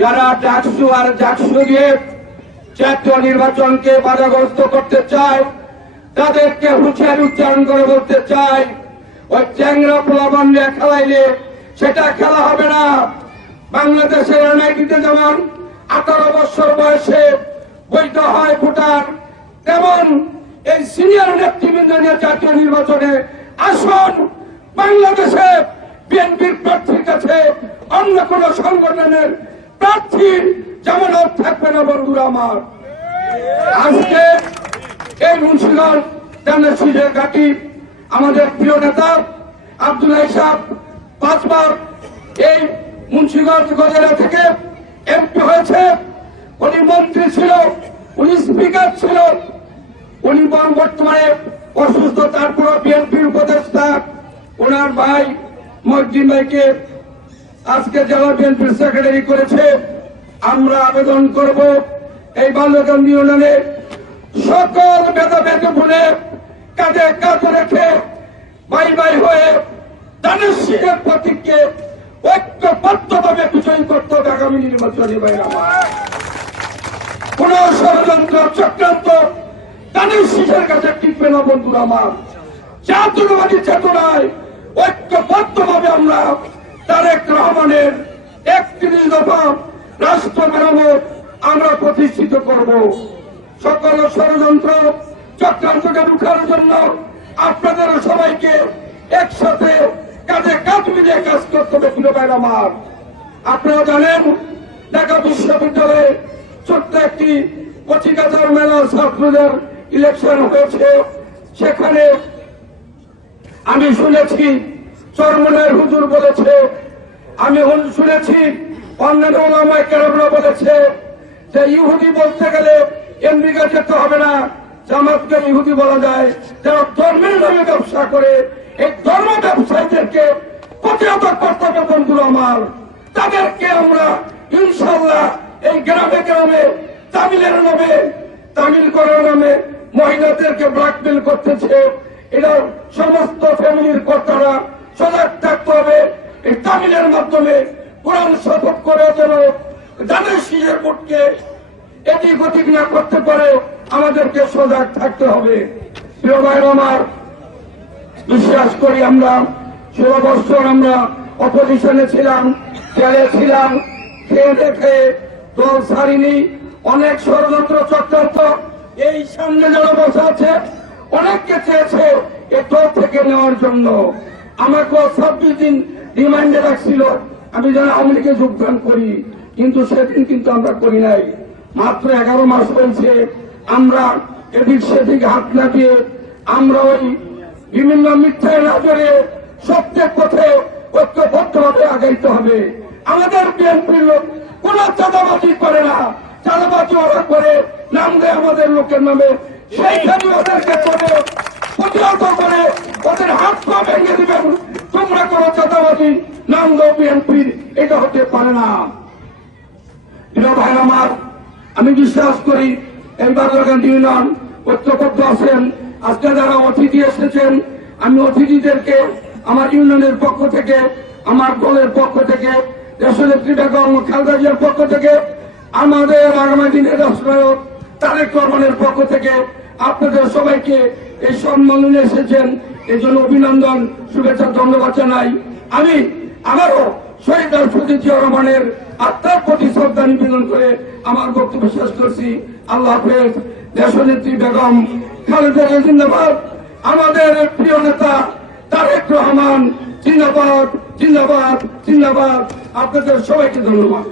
যারা ডাকসু আর ডাকসু দিয়ে জাতীয় নির্বাচনকে বাধাগ্রস্ত করতে চায়, তাদেরকে হুঁশিয়ারি উচ্চারণ করে বলতে চাই ওই চ্যাংরা প্রলাবন নিয়ে খেলাইলে সেটা খেলা হবে না। বাংলাদেশের এনআইটিতে যেমন আঠারো বছর বয়সে বৈধ হয় ভোটার, তেমন এই সিনিয়র নেতৃবৃন্দ নিয়ে জাতীয় নির্বাচনে আসুন। বাংলাদেশে বিএনপির প্রার্থীর কাছে অন্য কোন সংগঠনের প্রার্থীর যেমন আর থাকবে না বন্ধুরা আমার। আজকে এই মুন্সিগঞ্জ ঘাটি আমাদের প্রিয় নেতা আব্দুল্লাহ সাহ পাঁচবার এই মুন্সিগঞ্জ গজেরা থেকে এমপি হয়েছে। উনি মন্ত্রী ছিল, উনি স্পিকার ছিল, উনি বর- বর্তমানে অসুস্থ তারপর বিএনপির উপদেষ্টা। ওনার ভাই মহিদ্দিন ভাইকে আজকে জেলা বিএনপির সেক্রেটারি করেছে, আমরা আবেদন করব এই বাল্যকান্দি ইউনিয়নে সকল ভেদাভেদ ভুলে কাঁধে কাঁধ রেখে বাই বাই হয়ে দানের প্রতীককে ঐক্যবদ্ধভাবে বিজয়ী করতে হবে আগামী নির্বাচনী বাইরে কোন ষড়যন্ত্র, চক্রান্ত শিশের কাছে টিকবে না বন্ধুরা আমার। জাতীয়বাদী চেতনায় ঐক্যবদ্ধভাবে আমরা তার তারেক রহমানের একত্রিশ দফা রাষ্ট্র মেরামত আমরা প্রতিষ্ঠিত করব। সকল ষড়যন্ত্র, চক্রান্তকে রুখার জন্য আপনাদের সবাইকে একসাথে কাঁধে কাঁধ মিলিয়ে কাজ করতে হবে, প্রিয় ভাইরা আমার। আপনারা জানেন, ঢাকা বিশ্ববিদ্যালয়ে ছোট্ট একটি কচিকাচার মেলা ছাত্রদের ইলেকশন হয়েছে। সেখানে আমি শুনেছি চরমনের হুজুর বলেছে আমি শুনেছি, অন্যান্য ওলামায় কেরামরা বলেছে যে ইহুদি বলতে গেলে আমেরিকা যেতে হবে না, জামাতকে ইহুদি বলা যায়। যারা ধর্মের নামে ব্যবসা করে, এই ধর্ম ব্যবসায়ীদেরকে প্রতিহত করতে হবে বন্ধুরা আমার। তাদেরকে আমরা ইনশাল্লাহ এই গ্রামে গ্রামে, তামিলের নামে, তামিল করার নামে মহিলাদেরকে ব্ল্যাকমেল করতেছে। এটা সমস্ত ফ্যামিলির কর্তারা সজাগ থাকতে হবে। এই তামিলের মাধ্যমে কোরআন শপথ করে যেন যাদের শিশের ভোটকে এদিক ওদিক না করতে পারে আমাদেরকে সজাগ থাকতে হবে। প্রিয় ভাইয়ের আমার, বিশ্বাস করি আমরা, ষোলো বছর আমরা অপোজিশনে ছিলাম, জেলে ছিলাম, খেয়ে দেখে দল ছাড়িনি, অনেক ষড়যন্ত্র চক্রান্ত, এই সামনে যারা বসে আছে, অনেককে চেয়েছে এ দল থেকে নেওয়ার জন্য। আমাকেও ছাব্বিশ দিন রিমাইন্ডে রাখছিল আমি যেন আওয়ামী লীগে যোগদান করি, কিন্তু সেদিন কিন্তু আমরা করি নাই। মাত্র এগারো মাস হয়েছে আমরা এদিক সেদিক হাত না দিয়ে আমরা ওই বিভিন্ন মিথ্যায় না জড়ে সত্যের পথে ঐক্যবদ্ধভাবে আগাইতে হবে। আমাদের বিএনপির লোক কোন চাঁদাবাজি করে না। চাঁদাবাজি ওরা করে, নাম দেয় আমাদের লোকের নামে। সেইখানে ওদেরকে করে প্রতিহত করে, ওদের হাত পা ভেঙে দিবেন। তোমরা কোনো চাঁদাবাজি নাম দাও বিএনপির এটা হতে পারে না। প্রিয় ভাই আমার, আমি বিশ্বাস করি এই বাজারকান্দি ইউনিয়ন ঐক্যবদ্ধ আছেন। আজকে যারা অতিথি এসেছেন, আমি অতিথিদেরকে আমার ইউনিয়নের পক্ষ থেকে, আমার দলের পক্ষ থেকে দেশনেত্রী বেগম খালেদা জিয়ার পক্ষ থেকে, আমাদের আগামী দিনের রাষ্ট্রায়ক তারেক রহমানের পক্ষ থেকে আপনাদের সবাইকে এই সম্মাননে এসেছেন। এই জন্য অভিনন্দন, শুভেচ্ছা, ধন্যবাদ জানাই। আমি আবারও শহীদ রাষ্ট্রপতি জিয়া রহমানের আত্মার প্রতি শ্রদ্ধা নিবেদন করে আমার বক্তব্য শেষ করছি। আল্লাহ হাফেজ, দেশনেত্রী বেগম খালেদা জিন্দাবাদ। আমাদের প্রিয় নেতা তারেক রহমান, জিন্দাবাদ জিন্দাবাদ জিন্দাবাদ। আপনাদের সবাইকে ধন্যবাদ।